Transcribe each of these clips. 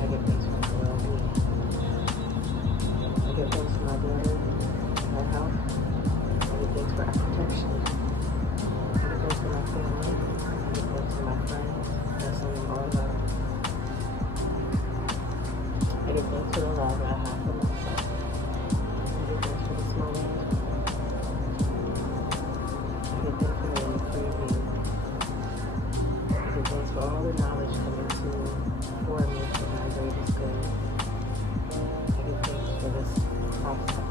I give thanks for my well-being. I give thanks for my daughter, her health. I give thanks for our protection. I give thanks for my family. I give thanks for my friends. My son and all love. I give thanks for the love I have for myself. I give thanks for this moment. I give thanks for the clear view. I give thanks for all the knowledge coming to for me for my greatest good. I give thanks for this process.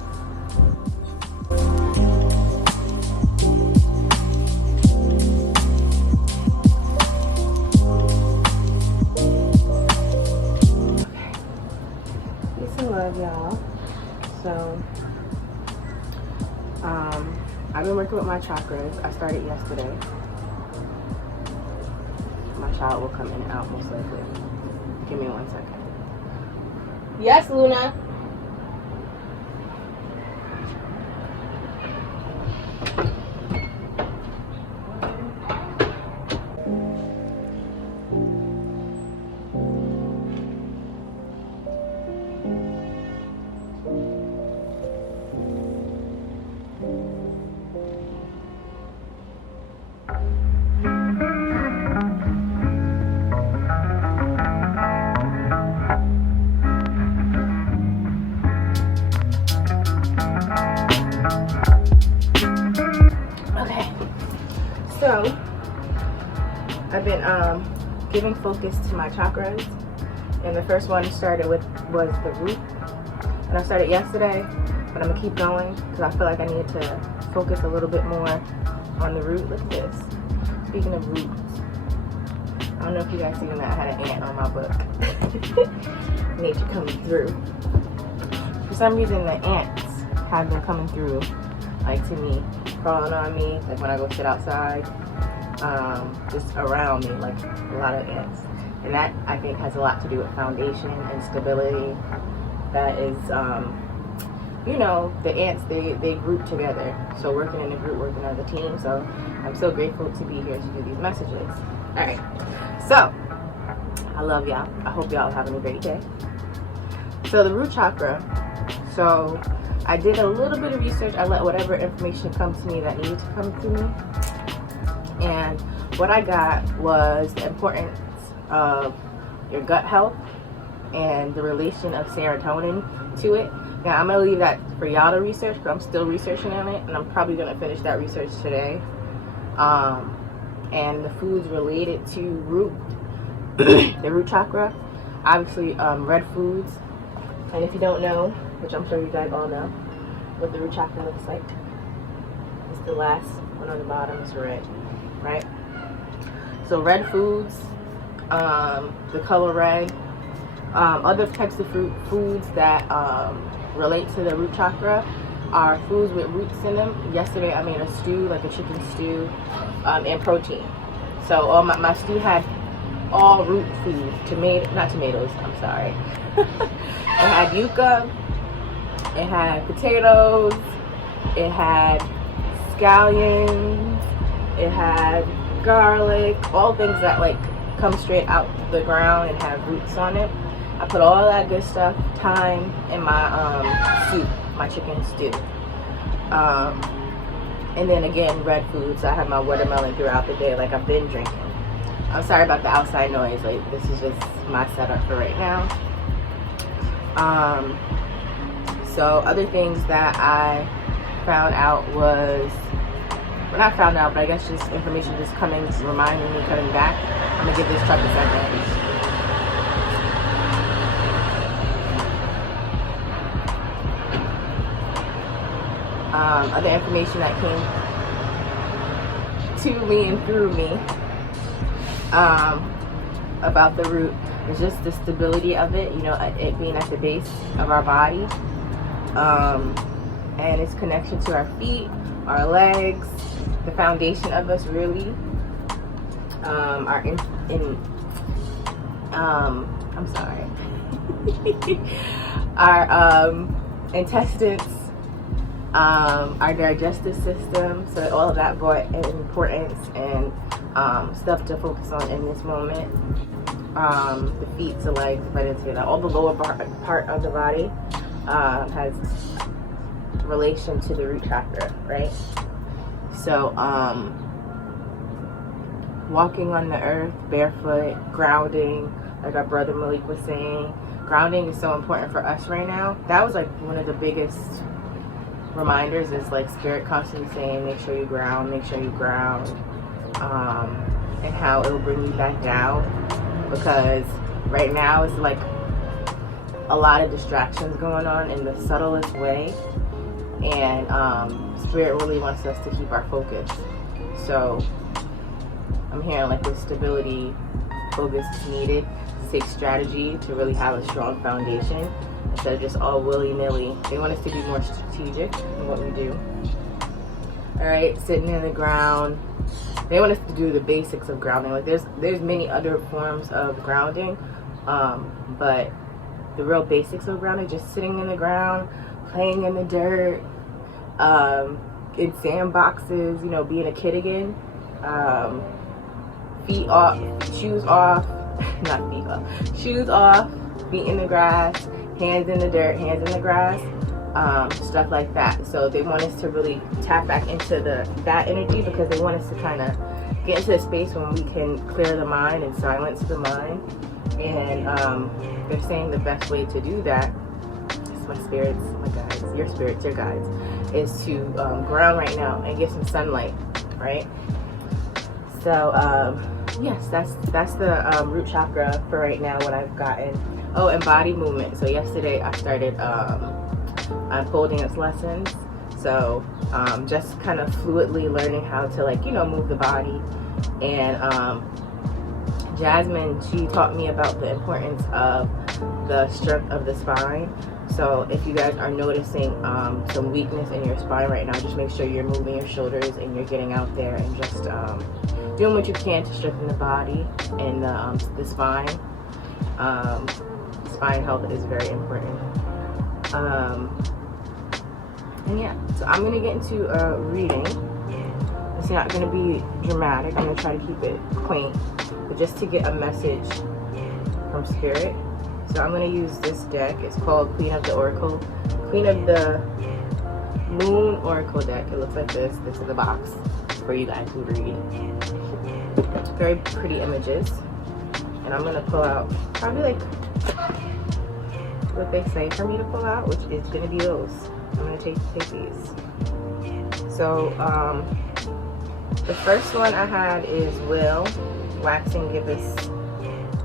Peace and love, y'all. So, I've been working with my chakras. I started yesterday. My child will come in and out most likely. Give me 1 second. Yes, Luna. So, I've been giving focus to my chakras, and the first one started with was the root, and I started yesterday, but I'm gonna keep going because I feel like I need to focus a little bit more on the root. Look at this. Speaking of roots, I don't know if you guys seen that. I had an ant on my book. Nature coming through. For some reason, the ants have been coming through, like to me, crawling on me, like when I go sit outside, just around me, like a lot of ants. And that, I think, has a lot to do with foundation and stability. That is, you know, the ants, they group together. So working in a group, working as a team. So I'm so grateful to be here to do these messages. All right. So, I love y'all. I hope y'all are having a great day. So the root chakra. So I did a little bit of research. I let whatever information come to me that needed to come to me. And what I got was the importance of your gut health and the relation of serotonin to it. Now, I'm going to leave that for y'all to research because I'm still researching on it, and I'm probably going to finish that research today. And the foods related to root, the root chakra, obviously red foods. And if you don't know, which I'm sure you guys all know, what the root chakra looks like, it's the last one on the bottom, it's red, right? So red foods, the color red, other types of foods that relate to the root chakra are foods with roots in them. Yesterday I made a stew, like a chicken stew, and protein. So all my stew had all root food, not tomatoes, I'm sorry. It had yucca, it had potatoes, it had scallions, it had garlic, all things that like come straight out the ground and have roots on it. I put all that good stuff, thyme, in my soup, my chicken stew. And then again, red foods. I have my watermelon throughout the day, like I've been drinking. I'm sorry about the outside noise. Like, this is just my setup for right now. So other things that I found out was, well, not found out, but I guess just information just coming, reminding me, coming back. I'm gonna give this truck a second. Other information that came to me and through me about the root is just the stability of it, you know, it being at the base of our body, and its connection to our feet, our legs, the foundation of us, really, our intestines, our digestive system. So all of that brought importance and stuff to focus on in this moment. the feet to legs, if I didn't say that. All the lower part of the body has relation to the root chakra, right? So walking on the earth barefoot, grounding, like our brother Malik was saying, grounding is so important for us right now. That was like one of the biggest reminders, is like Spirit constantly saying, make sure you ground, and how it will bring you back down, because right now it's like a lot of distractions going on in the subtlest way, and Spirit really wants us to keep our focus. So I'm hearing like with stability, focus is needed. It takes strategy to really have a strong foundation instead of just all willy-nilly. They want us to be more strategic in what we do. All right, sitting in the ground. They want us to do the basics of grounding. Like there's many other forms of grounding, but the real basics of grounding, just sitting in the ground, playing in the dirt, in sandboxes, you know, being a kid again. Feet off, shoes off, not feet off, shoes off, feet in the grass, hands in the dirt, hands in the grass, stuff like that. So they want us to really tap back into that energy, because they want us to kind of get into a space when we can clear the mind and silence the mind. And they're saying the best way to do that, it's my spirits, my guides, your spirits, your guides, is to ground right now and get some sunlight, right? So yes, that's the root chakra for right now, what I've gotten. Oh, and body movement. So yesterday I started unfolding its lessons. So just kind of fluidly learning how to, like, you know, move the body. And Jasmine, she taught me about the importance of the strength of the spine. So if you guys are noticing some weakness in your spine right now, just make sure you're moving your shoulders and you're getting out there and just doing what you can to strengthen the body and the spine. Spine health is very important. And yeah, so I'm gonna get into a reading. It's not gonna be dramatic. I'm gonna try to keep it quaint, but just to get a message from Spirit. So I'm gonna use this deck. It's called Queen of the Oracle, Queen of the Moon Oracle deck. It looks like this. This is the box for you guys who read. Very pretty images, and I'm gonna pull out probably like what they say for me to pull out, which is gonna be those. I'm gonna take these. So the first one I had is Will, Waxing Gibbous,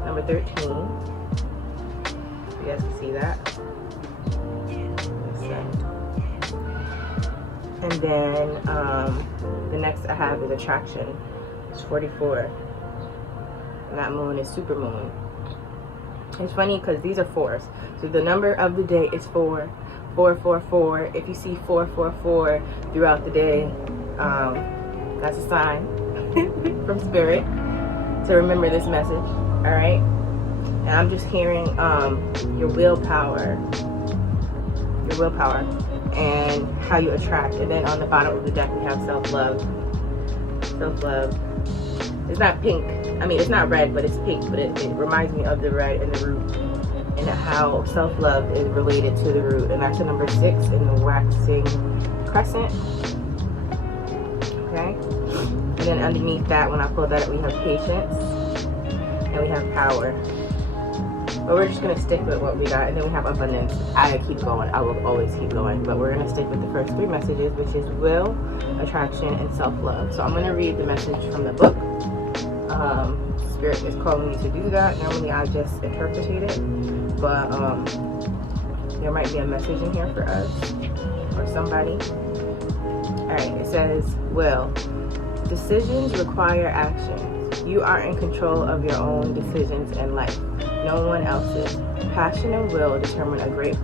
number 13. You guys can see that. And then the next I have is Attraction. It's 44. And that moon is super moon. It's funny because these are fours. So the number of the day is 4. 444. If you see 444 throughout the day, that's a sign from Spirit to remember this message. All right. And I'm just hearing your willpower, and how you attract. And then on the bottom of the deck we have self-love. Self-love. It's not pink. I mean, it's not red, but it's pink. But it reminds me of the red and the root, and how self-love is related to the root. And that's the number 6 in the waxing crescent. Okay. And then underneath that, when I pull that up, we have patience and we have power. But we're just going to stick with what we got. And then we have abundance. I keep going. I will always keep going. But we're going to stick with the first 3 messages, which is will, attraction, and self-love. So I'm going to read the message from the book. Spirit is calling me to do that. Normally I just interpretate it. But there might be a message in here for us or somebody. Alright, it says, will. Decisions require action. You are in control of your own decisions in life. No one else's. Passion and will determine a great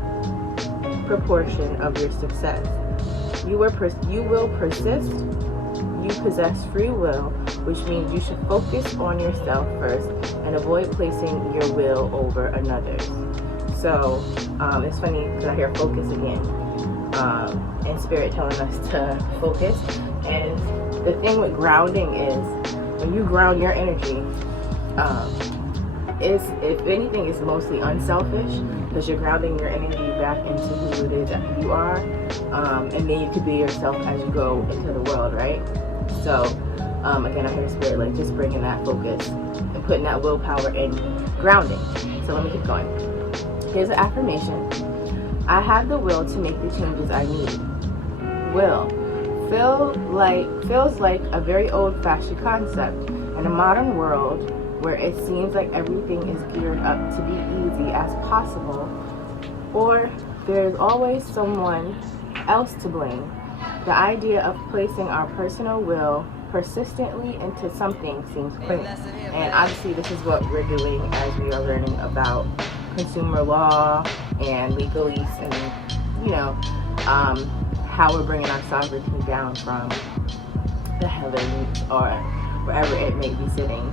proportion of your success. You will persist. You possess free will, which means you should focus on yourself first and avoid placing your will over another's. So it's funny because I hear focus again, and Spirit telling us to focus. And the thing with grounding is when you ground your energy, is, if anything, is mostly unselfish, because you're grounding your energy back into who it is that you are, and then you can be yourself as you go into the world, right? So again, I hear spirit like just bringing that focus and putting that willpower in grounding. So let me keep going. Here's an affirmation. I have the will to make the changes I need. Will feels like a very old-fashioned concept in a modern world where it seems like everything is geared up to be easy as possible, or there's always someone else to blame. The idea of placing our personal will persistently into something seems quaint. And obviously this is what we're doing as we are learning about consumer law and legalese, and you know, how we're bringing our sovereignty down from the heavens or wherever it may be sitting.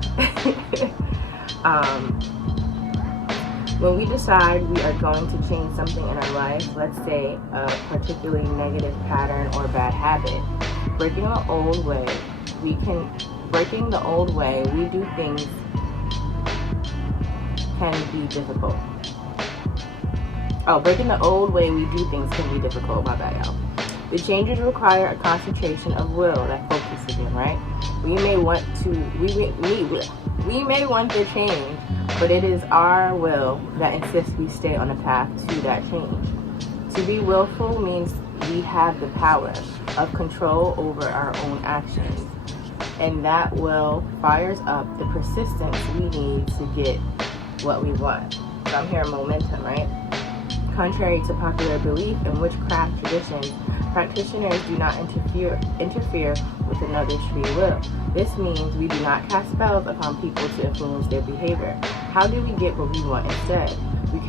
When we decide we are going to change something in our life, let's say a particularly negative pattern or bad habit, breaking the old way we do things can be difficult. Breaking the old way we do things can be difficult. My bad, y'all. The changes require a concentration of will, that focus again, right? We may want the change, but it is our will that insists we stay on the path to that change. To be willful means we have the power of control over our own actions, and that will fires up the persistence we need to get what we want. So I'm hearing momentum, right? Contrary to popular belief in witchcraft traditions, practitioners do not interfere with another's free will. This means we do not cast spells upon people to influence their behavior. How do we get what we want instead? We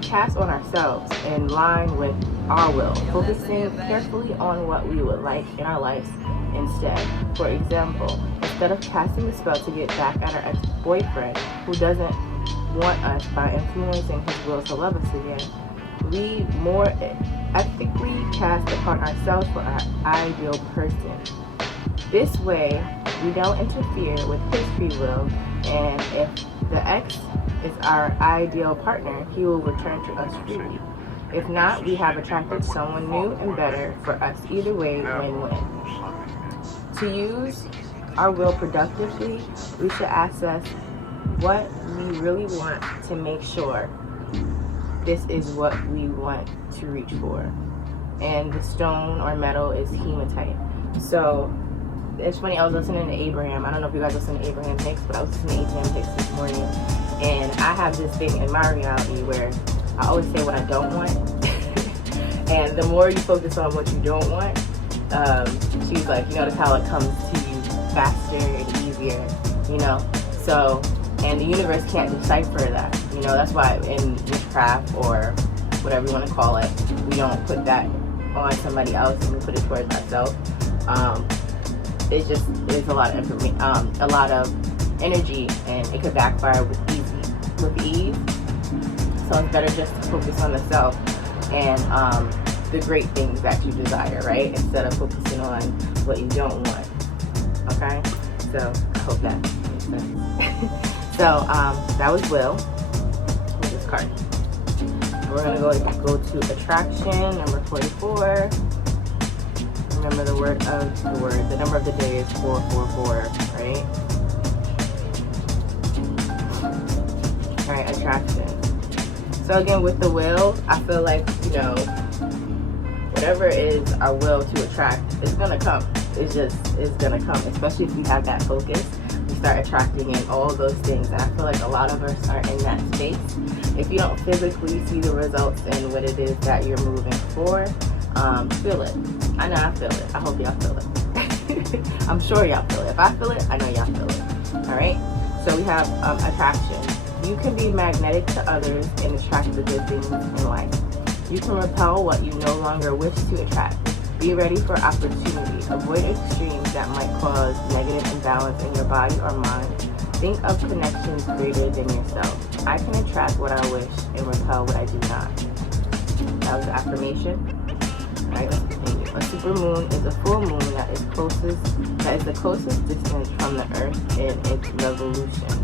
cast on ourselves in line with our will, focusing carefully on what we would like in our lives instead. For example, instead of casting the spell to get back at our ex-boyfriend who doesn't want us by influencing his will to love us again, we more ethically cast upon ourselves for our ideal person. This way, we don't interfere with his free will, and if the ex is our ideal partner, he will return to us freely. If not, we have attracted someone new and better for us. Either way, win-win. To use our will productively, we should assess what we really want to make sure this is what we want to reach for. And the stone or metal is hematite. So it's funny, I was listening to Abraham. I don't know if you guys listen to Abraham Hicks, but I was listening to Abraham Hicks this morning. And I have this thing in my reality where I always say what I don't want. And the more you focus on what you don't want, she's like, you notice how it comes to you faster and easier, you know? So, and the universe can't decipher that, you know? That's why in witchcraft or whatever you want to call it, we don't put that on somebody else and we put it towards ourselves. It's just, it's a lot of information, a lot of energy, and it could backfire with ease. So it's better just to focus on the self and the great things that you desire, right? Instead of focusing on what you don't want. Okay? So I hope that makes sense. So that was will with this card. We're gonna go to attraction, number 44. Remember the word of the word. The number of the day is 444, right? All right, attraction. So again, with the will, I feel like, you know, whatever is our will to attract, it's gonna come. It's gonna come, especially if you have that focus. You start attracting in all those things, and I feel like a lot of us are in that space. If you don't physically see the results in what it is that you're moving for, feel it. I know I feel it. I hope y'all feel it. I'm sure y'all feel it. If I feel it, I know y'all feel it. All right. So we have attraction. You can be magnetic to others and attract the good things in life. You can repel what you no longer wish to attract. Be ready for opportunity. Avoid extremes that might cause negative imbalance in your body or mind. Think of connections greater than yourself. I can attract what I wish and repel what I do not. That was the affirmation. Alright, let's continue. A supermoon is a full moon that is the closest distance from the Earth in its revolution.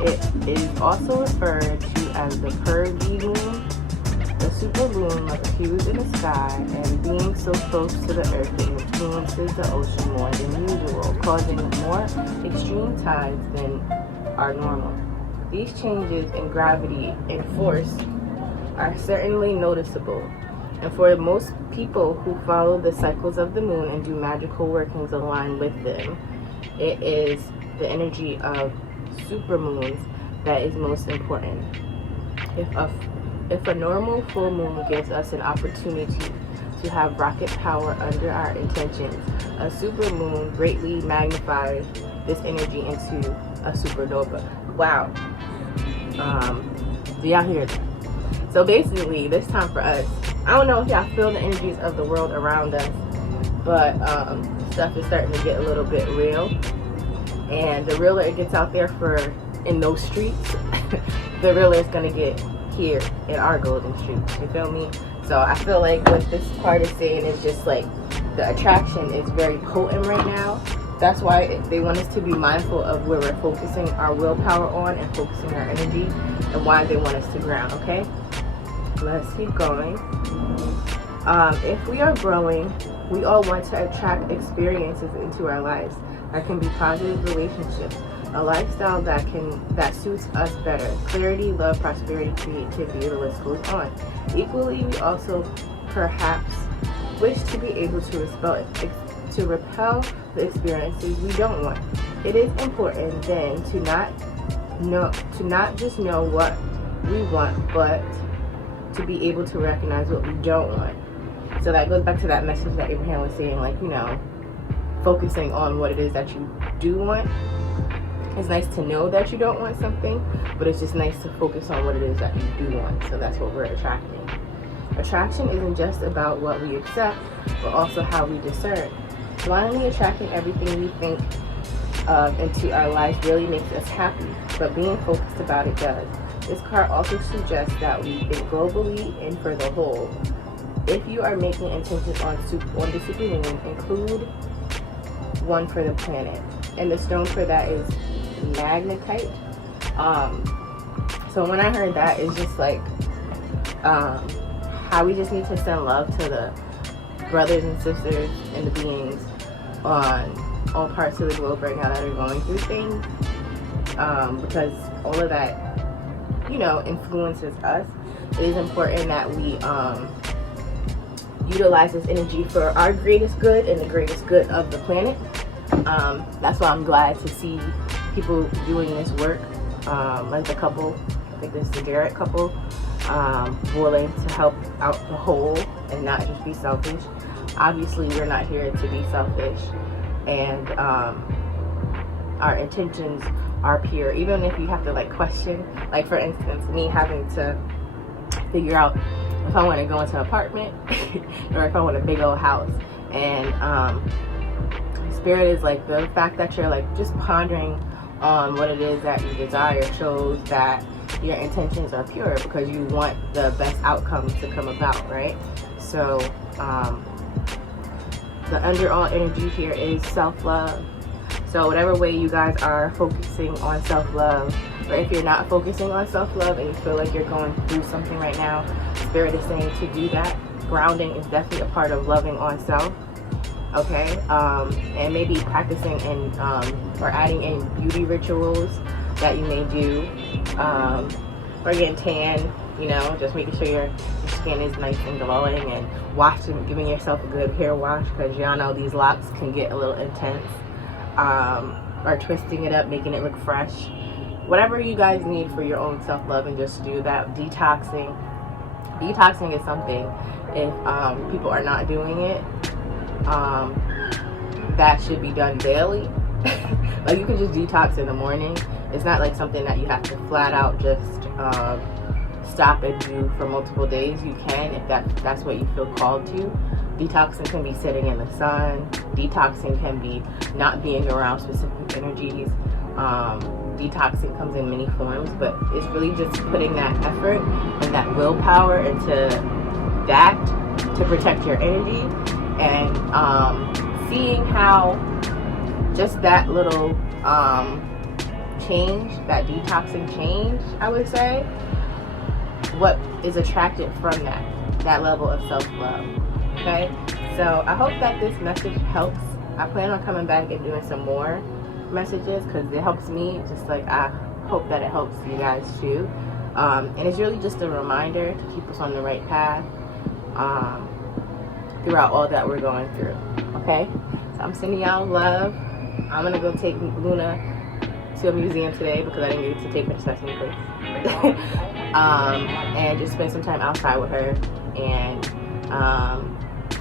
It is also referred to as the purgy moon. The supermoon appears in the sky, and being so close to the earth, it influences the ocean more than usual, causing more extreme tides than are normal. These changes in gravity and force are certainly noticeable, and for most people who follow the cycles of the moon and do magical workings aligned with them, it is the energy of supermoons that is most important. If a normal full moon gives us an opportunity to have rocket power under our intentions, a supermoon greatly magnifies this energy into a supernova. Wow. Do y'all hear that? So basically, this time for us, I don't know if y'all feel the energies of the world around us, but stuff is starting to get a little bit real. And the realer it gets out there in those streets, the realer it's going to get here in our golden streets. You feel me? So I feel like what this part is saying is just like the attraction is very potent right now. That's why they want us to be mindful of where we're focusing our willpower on and focusing our energy, and why they want us to ground. Okay, let's keep going. If we are growing, we all want to attract experiences into our lives that can be positive relationships, a lifestyle that suits us better, clarity, love, prosperity, creativity, the list goes on. Equally, we also perhaps wish to be able to repel the experiences we don't want. It is important then to not just know what we want, but to be able to recognize what we don't want. So that goes back to that message that Abraham was saying, like, focusing on what it is that you do want. It's nice to know that you don't want something, but it's just nice to focus on what it is that you do want. So that's what we're attracting. Attraction isn't just about what we accept, but also how we discern. Blindly attracting everything we think of into our lives really makes us happy, but being focused about it does. This card also suggests that we think globally and for the whole. If you are making intentions on the supermoon, include one for the planet, and the stone for that is magnetite. So when I heard that, it's just like how we just need to send love to the brothers and sisters and the beings on all parts of the globe right now that are going through things, because all of that influences us. It is important that we utilize this energy for our greatest good and the greatest good of the planet. That's why I'm glad to see people doing this work, like the couple, I think this is the Garrett couple, willing to help out the whole and not just be selfish. Obviously, we're not here to be selfish, and our intentions are pure. Even if you have to question, like for instance, me having to figure out if I want to go into an apartment or if I want a big old house, and spirit is like the fact that you're just pondering on what it is that you desire shows that your intentions are pure, because you want the best outcomes to come about, right? So the underall energy here is self-love. So whatever way you guys are focusing on self-love, or if you're not focusing on self-love and you feel like you're going through something right now, spirit is saying to do that. Grounding is definitely a part of loving on self. Okay, and maybe practicing and or adding in beauty rituals that you may do, or getting tan, just making sure your skin is nice and glowing, and washing, giving yourself a good hair wash, because y'all know these locks can get a little intense, or twisting it up, making it look fresh. Whatever you guys need for your own self-love, and just do that. Detoxing is something, if people are not doing it, that should be done daily. Like, you can just detox in the morning. It's not like something that you have to flat out just stop and do for multiple days. You can, if that's what you feel called to. Detoxing can be sitting in the sun. Detoxing can be not being around specific energies. Detoxing comes in many forms, but it's really just putting that effort and that willpower into that to protect your energy, and seeing how just that little change, that detoxing change, I would say, what is attracted from that level of self-love. Okay, so I hope that this message helps. I plan on coming back and doing some more messages because it helps me, just like I hope that it helps you guys too. And it's really just a reminder to keep us on the right path throughout all that we're going through. Okay, so I'm sending y'all love. I'm gonna go take Luna to a museum today because I didn't get to take her to Sesame Place. And just spend some time outside with her, and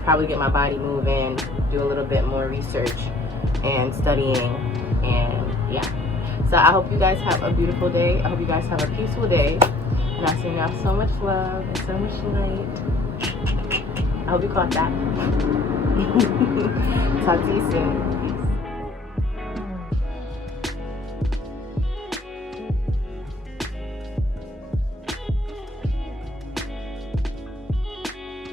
probably get my body moving, do a little bit more research and studying, and yeah. So I hope you guys have a beautiful day. I hope you guys have a peaceful day, and I send y'all so much love and so much light. I hope you caught that. Talk to you soon.